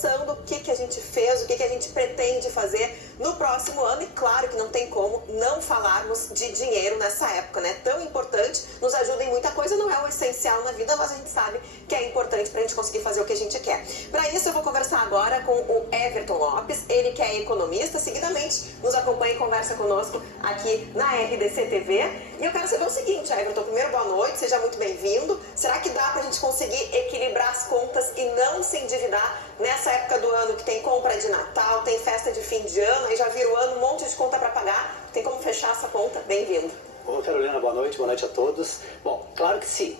pensando o que a gente fez, o que a gente pretende fazer no próximo ano. E claro que não tem como não falarmos de dinheiro nessa época, né? Tão importante, nos ajuda em muita coisa, não é o essencial na vida, mas a gente sabe que é importante pra gente conseguir fazer o que a gente quer. Para isso eu vou conversar agora com o Everton Lopes, ele que é economista, seguidamente nos acompanha e conversa conosco aqui na RDC TV. E eu quero saber o seguinte, Everton, primeiro boa noite, seja muito bem-vindo. Será que dá pra gente conseguir equilibrar as contas e não se endividar nessa época do ano que tem compra de Natal, tem festa de fim de ano, aí já vira o ano, um monte de conta para pagar, tem como fechar essa conta? Bem-vindo. Ô Carolina, boa noite a todos. Bom, claro que sim.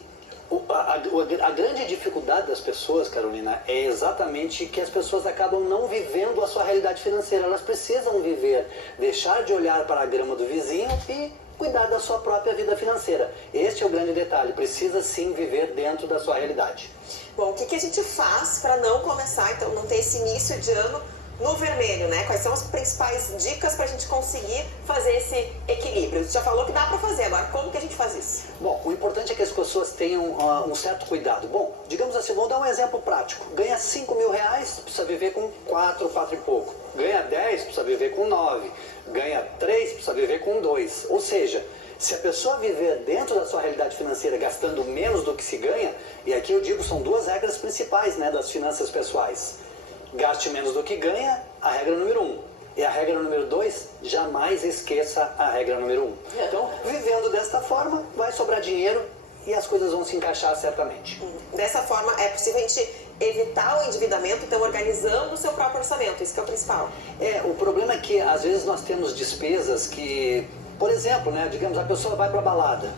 A grande dificuldade das pessoas, Carolina, é exatamente que as pessoas acabam não vivendo a sua realidade financeira. Elas precisam viver, deixar de olhar para a grama do vizinho e cuidar da sua própria vida financeira. Este é o grande detalhe, precisa sim viver dentro da sua realidade. Bom, o que a gente faz para não começar, então, não ter esse início de ano no vermelho, né? Quais são as principais dicas para a gente conseguir fazer esse equilíbrio? Você já falou que dá para fazer, agora como que a gente faz isso? Bom, o importante é que as pessoas tenham um certo cuidado. Bom, digamos assim, vou dar um exemplo prático. Ganha 5 mil reais, precisa viver com 4 e pouco. Ganha 10, precisa viver com 9. Ganha 3, precisa viver com 2. Ou seja, se a pessoa viver dentro da sua realidade financeira gastando menos do que se ganha, e aqui eu digo, são duas regras principais, né, das finanças pessoais. Gaste menos do que ganha, a regra número 1. E a regra número 2, jamais esqueça a regra número 1. Então, vivendo desta forma, vai sobrar dinheiro e as coisas vão se encaixar certamente. Dessa forma, é possível a gente evitar o endividamento, então organizando o seu próprio orçamento, isso que é o principal. O problema é que às vezes nós temos despesas que, por exemplo, né, digamos, a pessoa vai para a balada.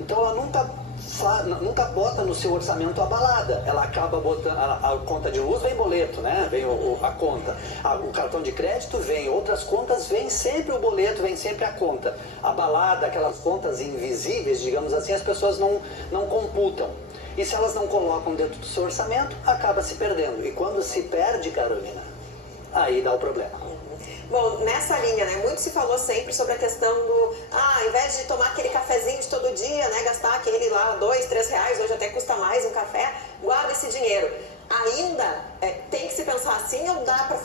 Então ela nunca bota no seu orçamento a balada. Ela acaba botando, a conta de luz vem boleto, né? Vem a conta. O cartão de crédito vem, outras contas vem sempre o boleto, vem sempre a conta. A balada, aquelas contas invisíveis, digamos assim, as pessoas não computam. E se elas não colocam dentro do seu orçamento, acaba se perdendo. E quando se perde, Carolina, aí dá o problema. Bom, nessa linha, né, muito se falou sempre sobre a questão do, ao invés de tomar aquele cafezinho de todo dia, né, gastar aquele lá R$2, R$3, hoje até custa mais um café, guarda esse dinheiro. Ainda tem que se pensar assim ou dá para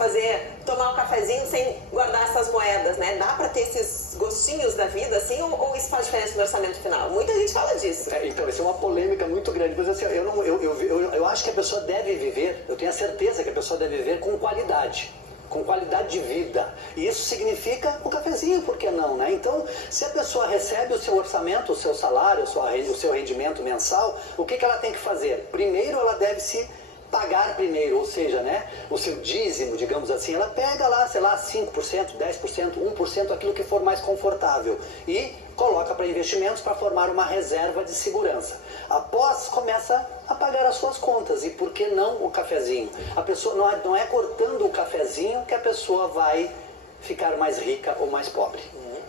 tomar um cafezinho sem guardar essas moedas, né? Dá para ter esses gostinhos da vida assim ou isso faz diferença no orçamento final? Muita gente fala disso. Então, isso é uma polêmica muito grande, mas assim, eu acho que a pessoa deve viver, eu tenho a certeza que a pessoa deve viver com qualidade de vida. E isso significa o cafezinho, por que não, né? Então, se a pessoa recebe o seu orçamento, o seu salário, o seu rendimento mensal, o que ela tem que fazer? Primeiro, ela deve se pagar primeiro, ou seja, né, o seu dízimo, digamos assim, ela pega lá, sei lá, 5%, 10%, 1%, aquilo que for mais confortável e coloca para investimentos para formar uma reserva de segurança. Após, começa a pagar as suas contas. E por que não o cafezinho? A pessoa não é cortando o cafezinho que a pessoa vai ficar mais rica ou mais pobre.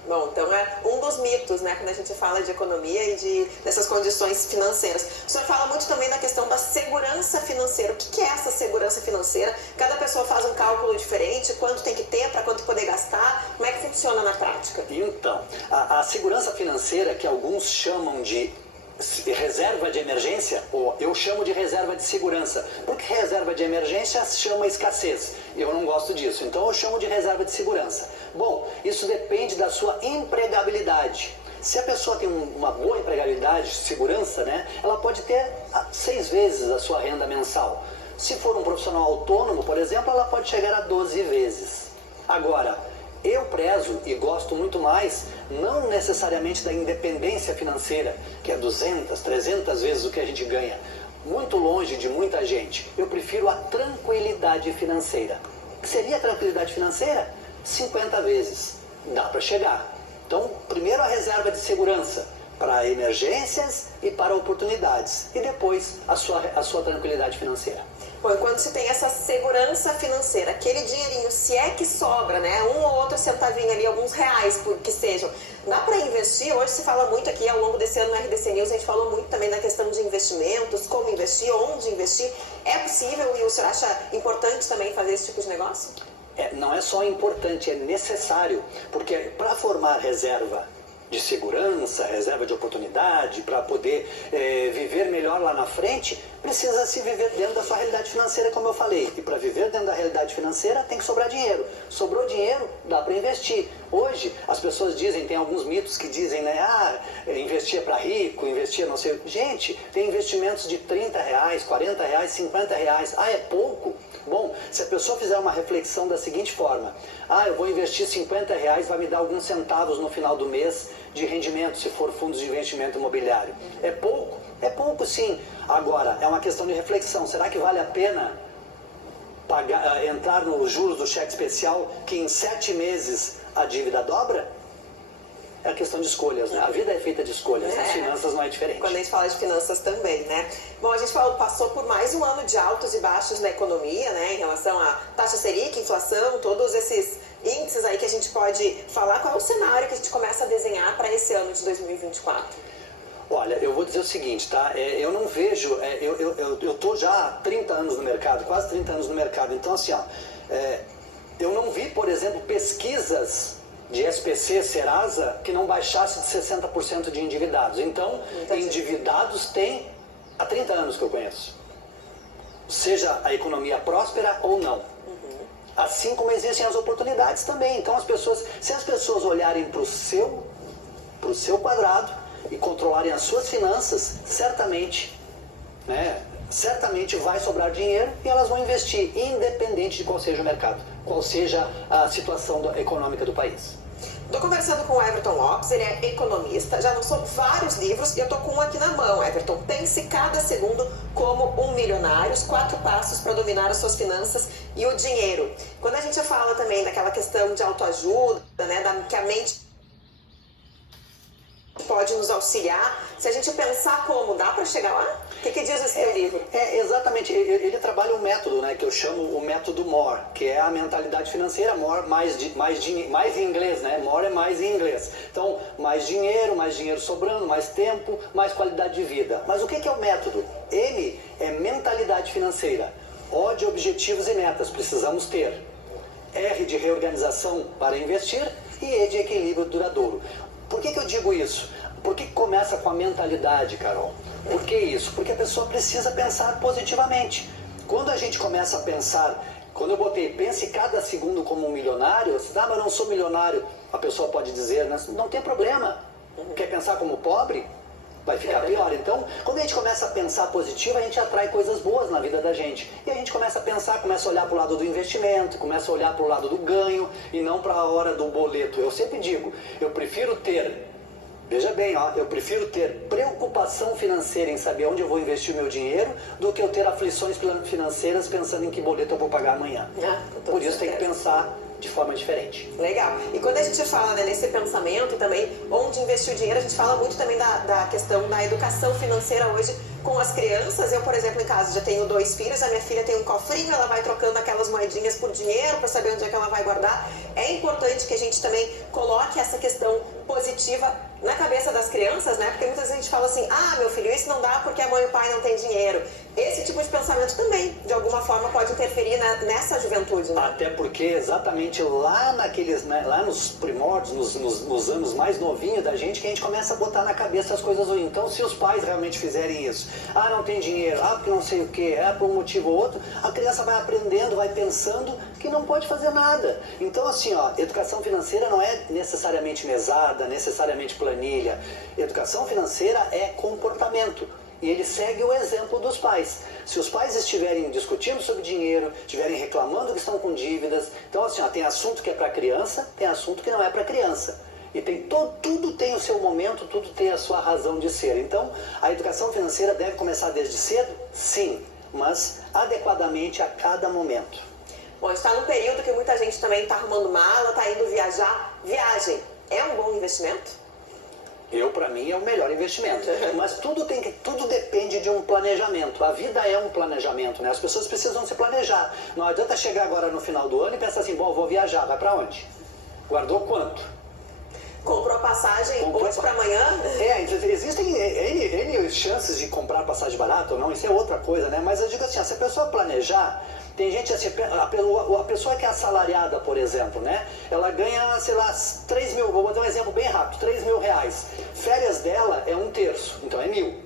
Bom, então é um dos mitos, né, quando a gente fala de economia e dessas condições financeiras. O senhor fala muito também da questão da segurança financeira. O que é essa segurança financeira? Cada pessoa faz um cálculo diferente, quanto tem que ter para quanto poder gastar? Como é que funciona na prática? Então, a segurança financeira, que alguns chamam de reserva de emergência, ou eu chamo de reserva de segurança, porque reserva de emergência chama escassez, eu não gosto disso, então eu chamo de reserva de segurança. Bom, isso depende da sua empregabilidade. Se a pessoa tem uma boa empregabilidade, segurança, né, ela pode ter 6 vezes a sua renda mensal. Se for um profissional autônomo, por exemplo, ela pode chegar a 12 vezes. Agora, eu prezo e gosto muito mais, não necessariamente da independência financeira, que é 200, 300 vezes o que a gente ganha. Muito longe de muita gente. Eu prefiro a tranquilidade financeira. O que seria a tranquilidade financeira? 50 vezes. Dá para chegar. Então, primeiro a reserva de segurança para emergências e para oportunidades. E depois a sua tranquilidade financeira. Bom, enquanto se tem essa segurança financeira, aquele dinheirinho, se é que sobra, né, um ou outro centavinho ali, alguns reais, por que sejam, dá para investir? Hoje se fala muito aqui, ao longo desse ano no RDC News, a gente falou muito também da questão de investimentos, como investir, onde investir. É possível e o senhor acha importante também fazer esse tipo de negócio? Não é só importante, é necessário, porque para formar reserva de segurança, reserva de oportunidade, para poder viver melhor lá na frente, precisa se viver dentro da sua realidade financeira, como eu falei. E para viver dentro da realidade financeira tem que sobrar dinheiro. Sobrou dinheiro, dá para investir. Hoje, as pessoas dizem, tem alguns mitos que dizem, né? Investir é para rico, investir não sei... Gente, tem investimentos de R$30, R$40, R$50. É pouco? Bom, se a pessoa fizer uma reflexão da seguinte forma: eu vou investir R$50, vai me dar alguns centavos no final do mês de rendimento, se for fundos de investimento imobiliário. É pouco? É pouco, sim. Agora, é uma questão de reflexão. Será que vale a pena entrar nos juros do cheque especial, que em 7 meses a dívida dobra? É a questão de escolhas, né? A vida é feita de escolhas, as finanças não é diferente. Quando a gente fala de finanças também, né? Bom, a gente passou por mais um ano de altos e baixos na economia, né? Em relação à taxa Selic, inflação, todos esses índices aí que a gente pode falar. Qual é o cenário que a gente começa a desenhar para esse ano de 2024? Olha, eu vou dizer o seguinte, tá? Eu não vejo... eu tô já há 30 anos no mercado, quase 30 anos no mercado. Então, assim, eu não vi, por exemplo, pesquisas de SPC, Serasa, que não baixasse de 60% de endividados. Então, endividados tem há 30 anos que eu conheço. Seja a economia próspera ou não. Assim como existem as oportunidades também. Então, se as pessoas olharem para o seu quadrado e controlarem as suas finanças, certamente, né? Certamente vai sobrar dinheiro e elas vão investir, independente de qual seja o mercado, qual seja a situação econômica do país. Estou conversando com o Everton Lopes, ele é economista, já lançou vários livros e eu estou com um aqui na mão. Everton, pense cada segundo como um milionário, os 4 passos para dominar as suas finanças e o dinheiro. Quando a gente fala também daquela questão de autoajuda, né, que a mente pode nos auxiliar, se a gente pensar como, dá para chegar lá? O que diz esse teu livro? Exatamente, ele trabalha um método, né, que eu chamo o método MORE, que é a mentalidade financeira. MORE, mais em inglês, né? MORE é mais em inglês. Então, mais dinheiro sobrando, mais tempo, mais qualidade de vida. Mas o que é o método? Ele é mentalidade financeira. O de objetivos e metas, precisamos ter. R de reorganização para investir e E de equilíbrio duradouro. Por que eu digo isso? Por que começa com a mentalidade, Carol? Por que isso? Porque a pessoa precisa pensar positivamente. Quando a gente começa a pensar, quando eu botei pense cada segundo como um milionário, mas eu não sou milionário, a pessoa pode dizer, não tem problema. Quer pensar como pobre? Vai ficar pior. Então, quando a gente começa a pensar positivo, a gente atrai coisas boas na vida da gente. E a gente começa a pensar, começa a olhar para o lado do investimento, começa a olhar para o lado do ganho e não para a hora do boleto. Eu sempre digo, eu prefiro ter, veja bem, eu prefiro ter preocupação financeira em saber onde eu vou investir o meu dinheiro do que eu ter aflições financeiras pensando em que boleto eu vou pagar amanhã. Por isso tem que pensar de forma diferente. Legal. E quando a gente fala, né, nesse pensamento também, onde investir o dinheiro, a gente fala muito também da questão da educação financeira hoje com as crianças. Eu, por exemplo, em casa já tenho 2 filhos, a minha filha tem um cofrinho, ela vai trocando aquelas moedinhas por dinheiro para saber onde é que ela vai guardar. É importante que a gente também coloque essa questão positiva na cabeça das crianças, né? Porque muitas vezes a gente fala assim, meu filho, isso não dá porque a mãe e o pai não têm dinheiro. Esse tipo de pensamento também, de alguma forma, pode interferir nessa juventude, né? Até porque exatamente lá lá nos primórdios, nos anos mais novinhos da gente, que a gente começa a botar na cabeça as coisas ruins. Então, se os pais realmente fizerem isso, não tem dinheiro, porque não sei o que, por um motivo ou outro, a criança vai aprendendo, vai pensando que não pode fazer nada. Então, assim, educação financeira não é necessariamente mesada, necessariamente planilha. Educação financeira é comportamento. E ele segue o exemplo dos pais. Se os pais estiverem discutindo sobre dinheiro, estiverem reclamando que estão com dívidas, então assim, tem assunto que é para criança, tem assunto que não é para criança. E tudo tem o seu momento, tudo tem a sua razão de ser. Então, a educação financeira deve começar desde cedo? Sim, mas adequadamente a cada momento. Bom, está num período que muita gente também está arrumando mala, está indo viajar. Viagem é um bom investimento? Para mim, é o melhor investimento. Mas tudo depende de um planejamento. A vida é um planejamento, né? As pessoas precisam se planejar. Não adianta chegar agora no final do ano e pensar assim, vou viajar, vai para onde? Guardou quanto? Comprou a passagem hoje para amanhã? Existem N chances de comprar passagem barata ou não, isso é outra coisa, né? Mas eu digo assim, se a pessoa planejar, tem gente assim, a pessoa que é assalariada, por exemplo, né? Ela ganha, sei lá, 3 mil, vou dar um exemplo bem rápido, 3 mil reais. Férias dela é 1/3, então é 1.000.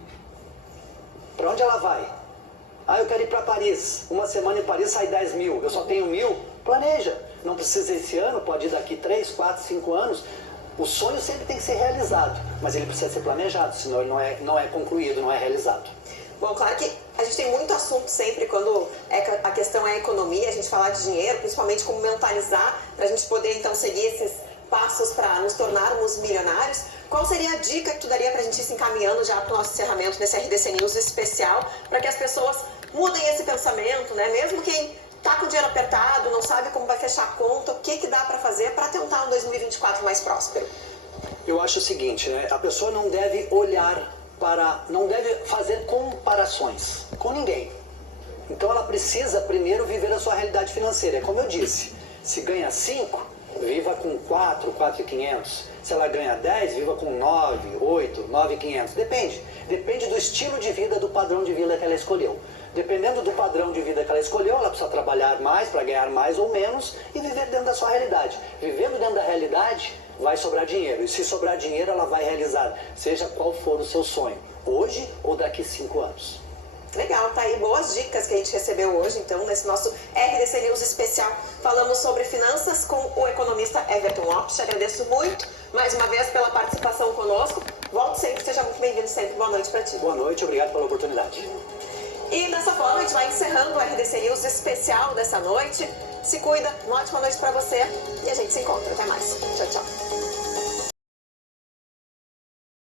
Para onde ela vai? Eu quero ir para Paris. Uma semana em Paris sai 10 mil, eu só tenho 1.000. Planeja. Não precisa esse ano, pode ir daqui 3, 4, 5 anos. O sonho sempre tem que ser realizado, mas ele precisa ser planejado, senão ele não é concluído, não é realizado. Bom, claro que a gente tem muito assunto sempre quando a questão é a economia, a gente falar de dinheiro, principalmente como mentalizar, para a gente poder então seguir esses passos para nos tornarmos milionários. Qual seria a dica que tu daria para a gente ir se encaminhando já para o nosso encerramento nesse RDC News especial, para que as pessoas mudem esse pensamento, né? Mesmo quem está com o dinheiro apertado, não sabe como vai fechar a conta, o que dá para fazer para tentar um 2024 mais próspero? Eu acho o seguinte, né? A pessoa não deve não deve fazer comparações com ninguém. Então ela precisa primeiro viver a sua realidade financeira. Como eu disse, se ganha 5, viva com 4, 4.500. Se ela ganha 10, viva com 9, 8, 9.500. Depende do estilo de vida, do padrão de vida que ela escolheu. Dependendo do padrão de vida que ela escolheu, ela precisa trabalhar mais para ganhar mais ou menos e viver dentro da sua realidade. Vivendo dentro da realidade, vai sobrar dinheiro. E se sobrar dinheiro, ela vai realizar, seja qual for o seu sonho, hoje ou daqui 5 anos. Legal, tá aí boas dicas que a gente recebeu hoje, então, nesse nosso RDC News especial. Falamos sobre finanças com o economista Everton Lopes. Te agradeço muito, mais uma vez, pela participação conosco. Volte sempre, seja muito bem-vindo sempre. Boa noite para ti. Boa noite, obrigado pela oportunidade. E dessa forma, a gente vai encerrando o RDC News especial dessa noite. Se cuida, uma ótima noite para você e a gente se encontra. Até mais. Tchau, tchau.